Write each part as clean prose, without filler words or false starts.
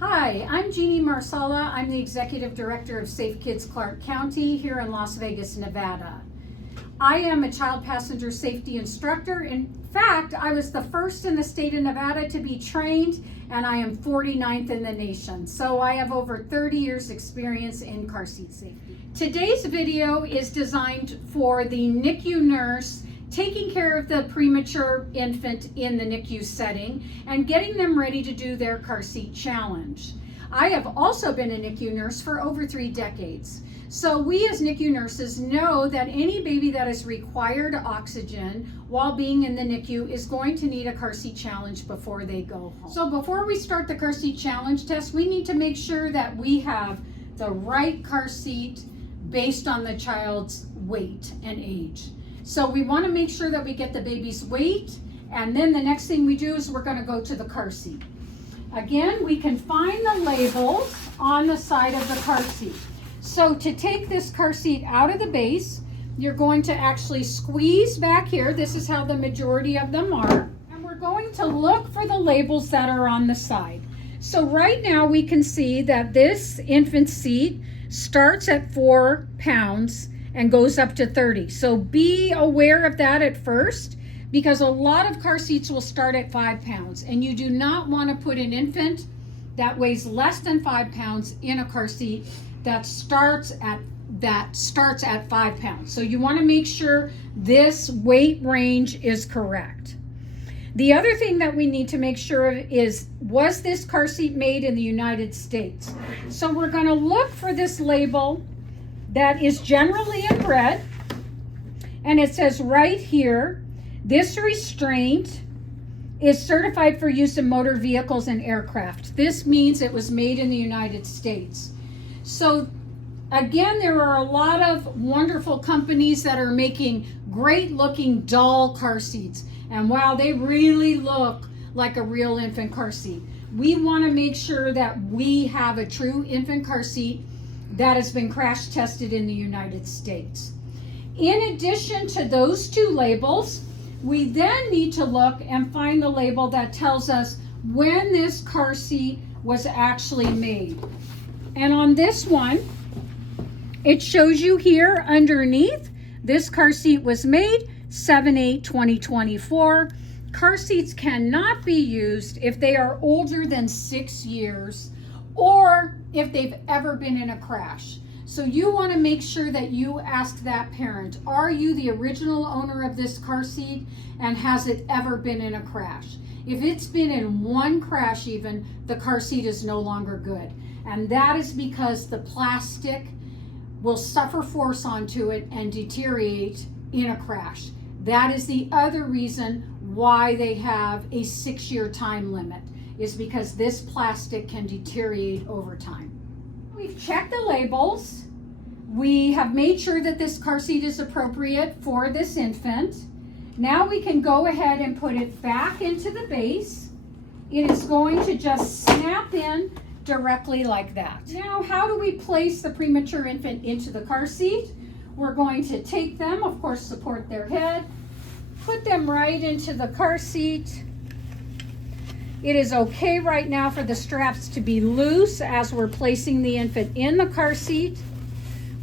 Hi, I'm Jeannie Marsala. I'm the Executive Director of Safe Kids Clark County here in Las Vegas, Nevada. I am a child passenger safety instructor. In fact, I was the first in the state of Nevada to be trained, and I am 49th in the nation. So I have over 30 years experience in car seat safety. Today's video is designed for the NICU nurse taking care of the premature infant in the NICU setting and getting them ready to do their car seat challenge. I have also been a NICU nurse for over 3 decades. So we as NICU nurses know that any baby that has required oxygen while being in the NICU is going to need a car seat challenge before they go home. So before we start the car seat challenge test, we need to make sure that we have the right car seat based on the child's weight and age. So we want to make sure that we get the baby's weight, and then the next thing we do is we're going to go to the car seat. Again, we can find the labels on the side of the car seat. So to take this car seat out of the base, you're going to actually squeeze back here. This is how the majority of them are. And we're going to look for the labels that are on the side. So right now we can see that this infant seat starts at 4 pounds and goes up to 30. So be aware of that at first, because a lot of car seats will start at 5 pounds, and you do not want to put an infant that weighs less than 5 pounds in a car seat that starts at 5 pounds. So you want to make sure this weight range is correct. The other thing that we need to make sure of is, was this car seat made in the United States? So we're going to look for this label that is generally in red, and it says right here, this restraint is certified for use in motor vehicles and aircraft. This means it was made in the United States. So again, there are a lot of wonderful companies that are making great looking doll car seats, and wow, they really look like a real infant car seat. We want to make sure that we have a true infant car seat that has been crash tested in the United States. In addition to those 2 labels, we then need to look and find the label that tells us when this car seat was actually made. And on this one, it shows you here underneath, this car seat was made 7/8/2024. Car seats cannot be used if they are older than 6 years or if they've ever been in a crash. So you want to make sure that you ask that parent, are you the original owner of this car seat, and has it ever been in a crash? If it's been in 1 crash even, the car seat is no longer good. And that is because the plastic will suffer force onto it and deteriorate in a crash. That is the other reason why they have a 6-year time limit, is because this plastic can deteriorate over time. We've checked the labels. We have made sure that this car seat is appropriate for this infant. Now we can go ahead and put it back into the base. It is going to just snap in directly like that. Now, how do we place the premature infant into the car seat? We're going to take them, of course, support their head, put them right into the car seat. It is okay right now for the straps to be loose as we're placing the infant in the car seat.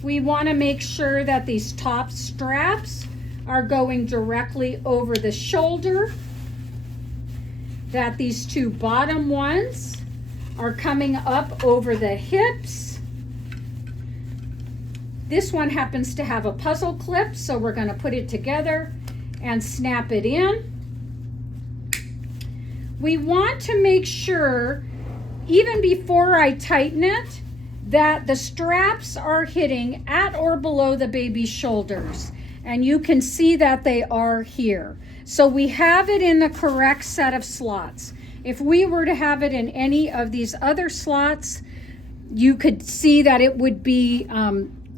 We want to make sure that these top straps are going directly over the shoulder, that these 2 bottom ones are coming up over the hips. This one happens to have a puzzle clip, so we're going to put it together and snap it in. We want to make sure, even before I tighten it, that the straps are hitting at or below the baby's shoulders. And you can see that they are here. So we have it in the correct set of slots. If we were to have it in any of these other slots, you could see that it would be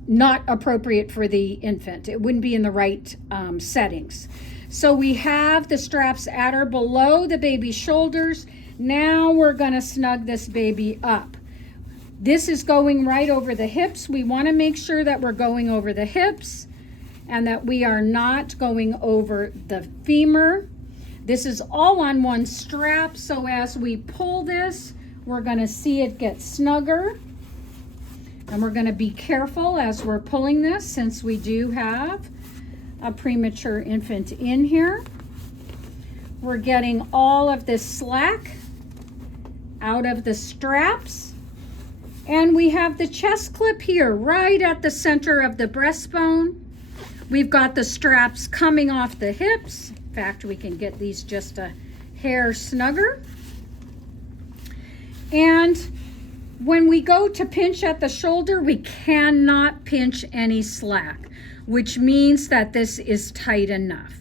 not appropriate for the infant. It wouldn't be in the right settings. So we have the straps at or below the baby's shoulders. Now we're going to snug this baby up. This is going right over the hips. We want to make sure that we're going over the hips and that we are not going over the femur. This is all on one strap, so as we pull this, we're going to see it get snugger. And we're going to be careful as we're pulling this, since we do have a premature infant in here. We're getting all of this slack out of the straps. And we have the chest clip here, right at the center of the breastbone. We've got the straps coming off the hips. In fact, we can get these just a hair snugger. And when we go to pinch at the shoulder, we cannot pinch any slack, which means that this is tight enough.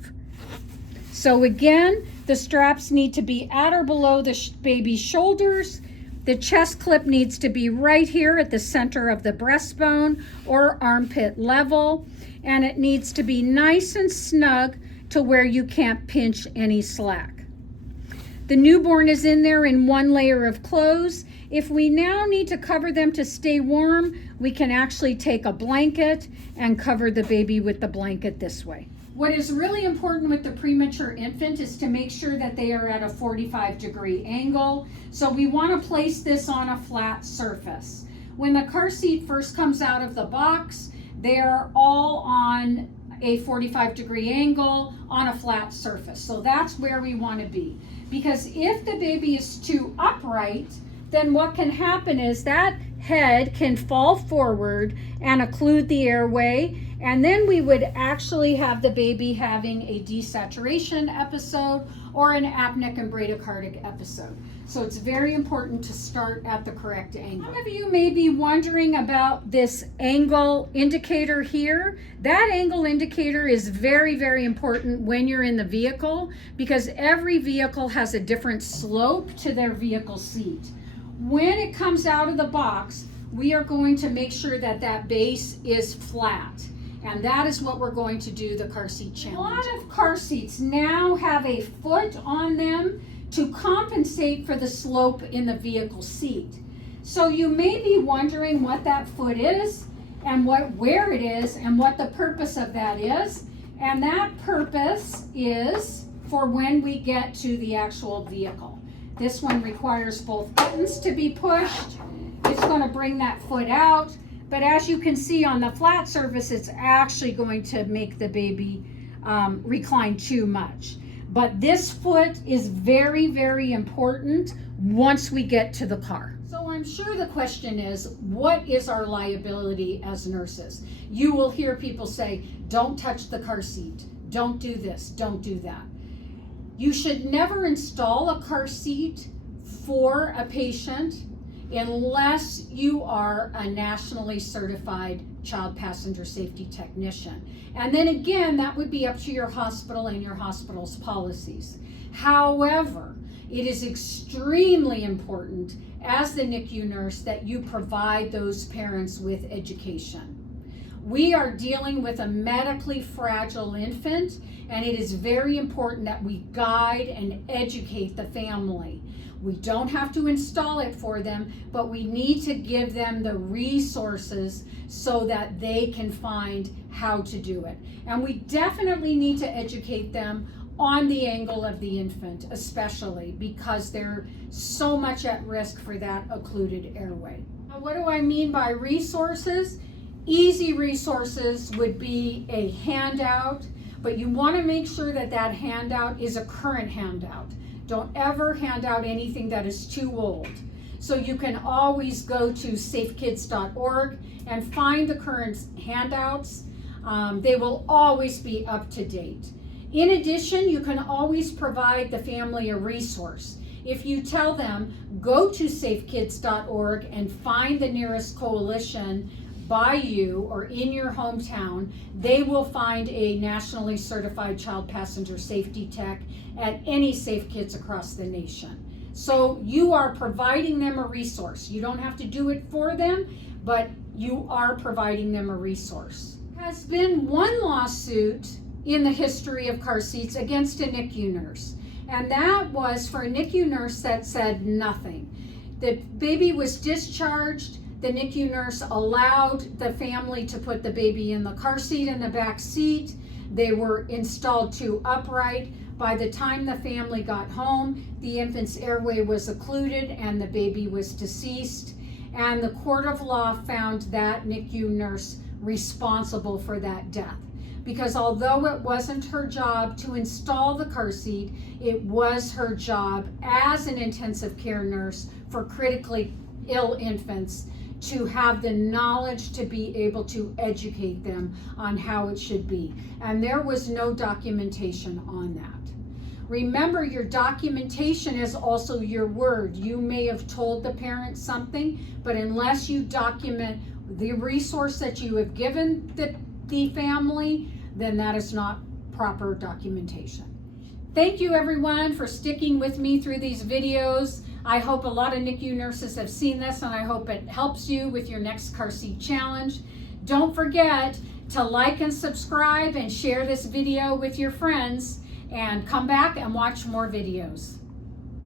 So again, the straps need to be at or below the baby's shoulders. The chest clip needs to be right here at the center of the breastbone or armpit level. And it needs to be nice and snug to where you can't pinch any slack. The newborn is in there in one layer of clothes. If we now need to cover them to stay warm, we can actually take a blanket and cover the baby with the blanket this way. What is really important with the premature infant is to make sure that they are at a 45-degree angle. So we want to place this on a flat surface. When the car seat first comes out of the box, they're all on a 45-degree angle on a flat surface. So that's where we want to be. Because if the baby is too upright, then what can happen is that head can fall forward and occlude the airway, and then we would actually have the baby having a desaturation episode or an apneic and bradycardic episode. So it's very important to start at the correct angle. Some of you may be wondering about this angle indicator here. That angle indicator is very, very important when you're in the vehicle, because every vehicle has a different slope to their vehicle seat. When it comes out of the box, we are going to make sure that that base is flat. And that is what we're going to do the car seat challenge. A lot of car seats now have a foot on them to compensate for the slope in the vehicle seat. So you may be wondering what that foot is and where it is and what the purpose of that is. And that purpose is for when we get to the actual vehicle. This one requires both buttons to be pushed. It's going to bring that foot out. But as you can see on the flat surface, it's actually going to make the baby recline too much. But this foot is very, very important once we get to the car. So I'm sure the question is, what is our liability as nurses? You will hear people say, don't touch the car seat, don't do this, don't do that. You should never install a car seat for a patient unless you are a nationally certified child passenger safety technician. And then again, that would be up to your hospital and your hospital's policies. However, it is extremely important as the NICU nurse that you provide those parents with education. We are dealing with a medically fragile infant, and it is very important that we guide and educate the family. We don't have to install it for them, but we need to give them the resources so that they can find how to do it. And we definitely need to educate them on the angle of the infant, especially because they're so much at risk for that occluded airway. Now, what do I mean by resources? Easy resources would be a handout, but you want to make sure that that handout is a current handout. Don't ever hand out anything that is too old. So you can always go to safekids.org and find the current handouts. They will always be up to date. In addition, you can always provide the family a resource. If you tell them, go to safekids.org and find the nearest coalition by you or in your hometown, they will find a nationally certified child passenger safety tech at any Safe Kids across the nation. So you are providing them a resource. You don't have to do it for them, but you are providing them a resource. There has been one lawsuit in the history of car seats against a NICU nurse, and that was for a NICU nurse that said nothing. The baby was discharged. The NICU nurse allowed the family to put the baby in the car seat in the back seat. They were installed too upright, By the time the family got home, the infant's airway was occluded and the baby was deceased. And the court of law found that NICU nurse responsible for that death. Because although it wasn't her job to install the car seat, it was her job as an intensive care nurse for critically ill infants to have the knowledge to be able to educate them on how it should be. And there was no documentation on that. Remember, your documentation is also your word. You may have told the parent something, but unless you document the resource that you have given the family, then that is not proper documentation. Thank you everyone for sticking with me through these videos. I hope a lot of NICU nurses have seen this, and I hope it helps you with your next car seat challenge. Don't forget to like and subscribe and share this video with your friends, and come back and watch more videos.